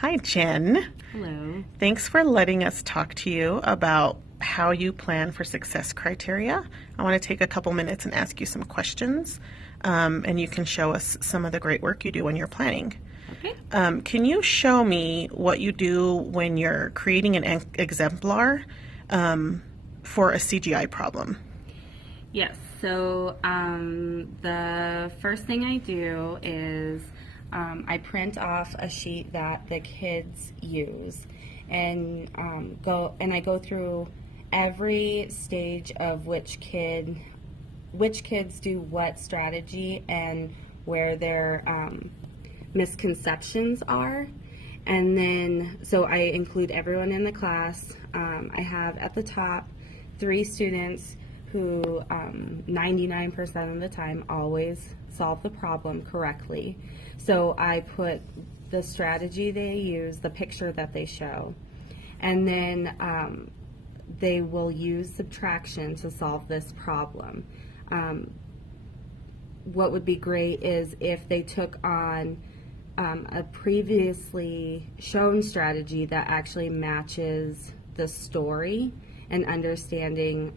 Hi, Jen. Hello. Thanks for letting us talk to you about how you plan for success criteria. I want to take a couple minutes and ask you some questions, and you can show us some of the great work you do when you're planning. Okay. Can you show me what you do when you're creating an exemplar for a CGI problem? Yes. So the first thing I do is I print off a sheet that the kids use, and I go through every stage of which kids do what strategy and where their misconceptions are. And then, so I include everyone in the class. I have at the top 3 students who 99% of the time always solve the problem correctly. So I put the strategy they use, the picture that they show, and then they will use subtraction to solve this problem. What would be great is if they took on a previously shown strategy that actually matches the story and understanding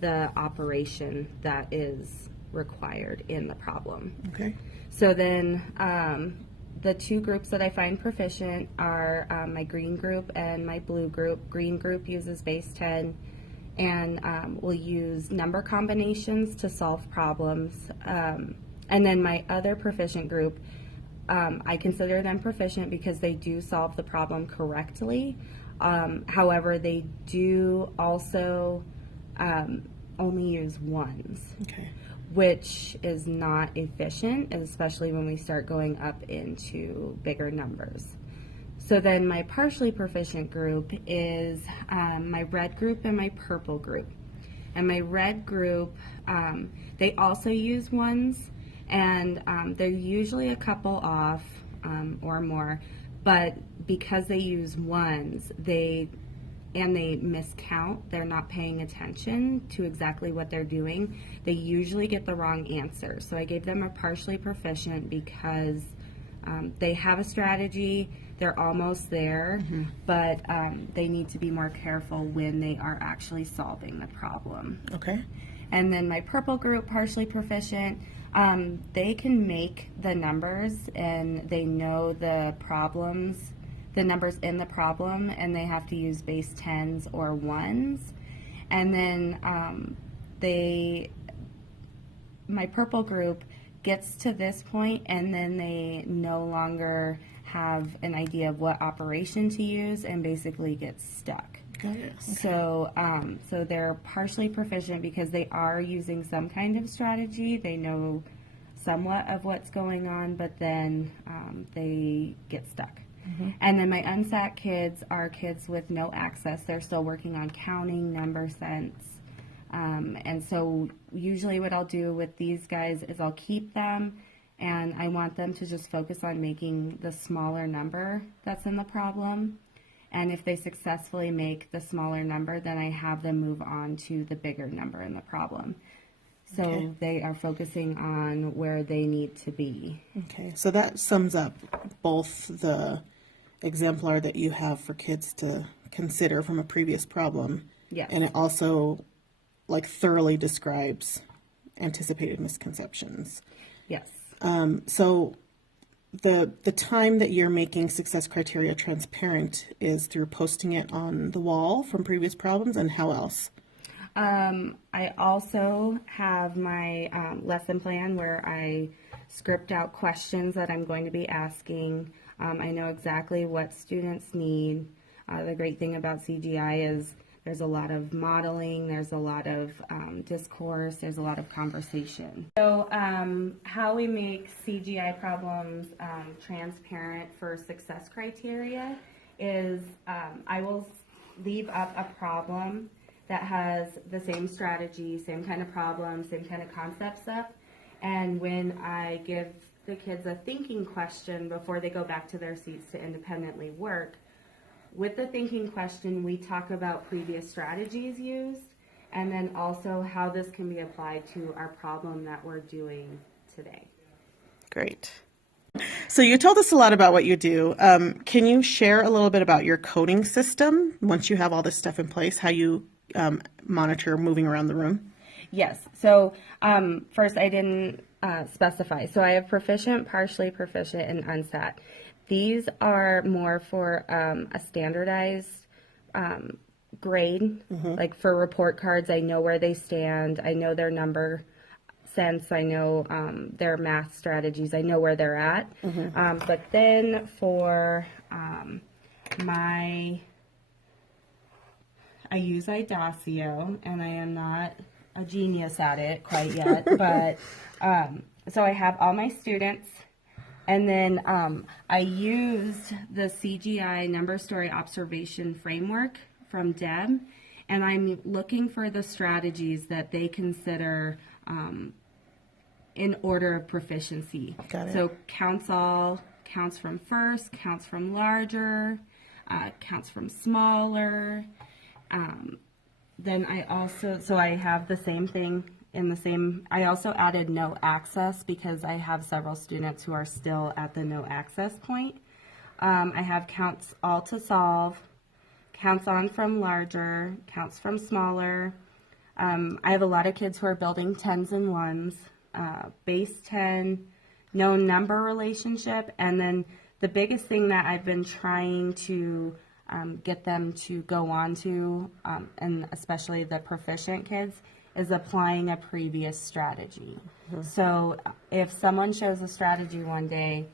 the operation that is required in the problem. Okay. So then the 2 groups that I find proficient are my green group and my blue group. Green group uses base 10 and will use number combinations to solve problems. And then my other proficient group, I consider them proficient because they do solve the problem correctly. However, they do also only use ones, Okay. which is not efficient, especially when we start going up into bigger numbers. So then my partially proficient group is my red group and my purple group. And my red group, they also use ones, and they're usually a couple off or more, but because they use ones, they miscount, they're not paying attention to exactly what they're doing, they usually get the wrong answer. So I gave them a partially proficient because they have a strategy, they're almost there, but they need to be more careful when they are actually solving the problem. Okay. And then my purple group, partially proficient, they can make the numbers and they know the problems, the numbers in the problem, and they have to use base 10s or 1s. And then my purple group gets to this point and then they no longer have an idea of what operation to use and basically get stuck. Got it. Okay. So they're partially proficient because they are using some kind of strategy. They know somewhat of what's going on, but then they get stuck. And then my unsat kids are kids with no access. They're still working on counting, number sense. And so usually what I'll do with these guys is I'll keep them and I want them to just focus on making the smaller number that's in the problem. And if they successfully make the smaller number, then I have them move on to the bigger number in the problem. So Okay. they are focusing on where they need to be. Okay, so that sums up both the exemplar that you have for kids to consider from a previous problem, Yes. and it also thoroughly describes anticipated misconceptions. Yes. So the time that you're making success criteria transparent is through posting it on the wall from previous problems, and how else? I also have my lesson plan where I script out questions that I'm going to be asking. I know exactly what students need. The great thing about CGI is there's a lot of modeling, there's a lot of discourse, there's a lot of conversation. So how we make CGI problems transparent for success criteria is I will leave up a problem that has the same strategy, same kind of problem, same kind of concepts up. And when I give the kids a thinking question before they go back to their seats to independently work, with the thinking question, we talk about previous strategies used and then also how this can be applied to our problem that we're doing today. Great. So you told us a lot about what you do. Can you share a little bit about your coding system once you have all this stuff in place, how you monitor moving around the room? Yes. So first, I didn't specify. So I have proficient, partially proficient, and unsat. These are more for a standardized grade. Like for report cards, I know where they stand. I know their number sense. I know their math strategies. I know where they're at. But then for I use Idacio, and I am not a genius at it quite yet, but so I have all my students, and then I used the CGI number story observation framework from Deb, and I'm looking for the strategies that they consider in order of proficiency. Got it. So counts all, counts from first, counts from larger, counts from smaller. Then I also, so I have the same thing in the same, I also added no access because I have several students who are still at the no access point. I have counts all to solve, counts on from larger, counts from smaller. I have a lot of kids who are building tens and ones, base 10, no number relationship, and then the biggest thing that I've been trying to get them to go on to, and especially the proficient kids, is applying a previous strategy. So if someone shows a strategy one day,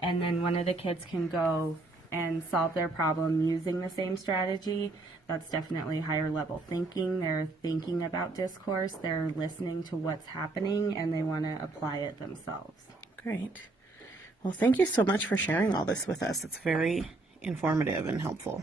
and then one of the kids can go and solve their problem using the same strategy, that's definitely higher level thinking. They're thinking about discourse, they're listening to what's happening, and they want to apply it themselves. Great. Well, thank you so much for sharing all this with us. It's very informative and helpful.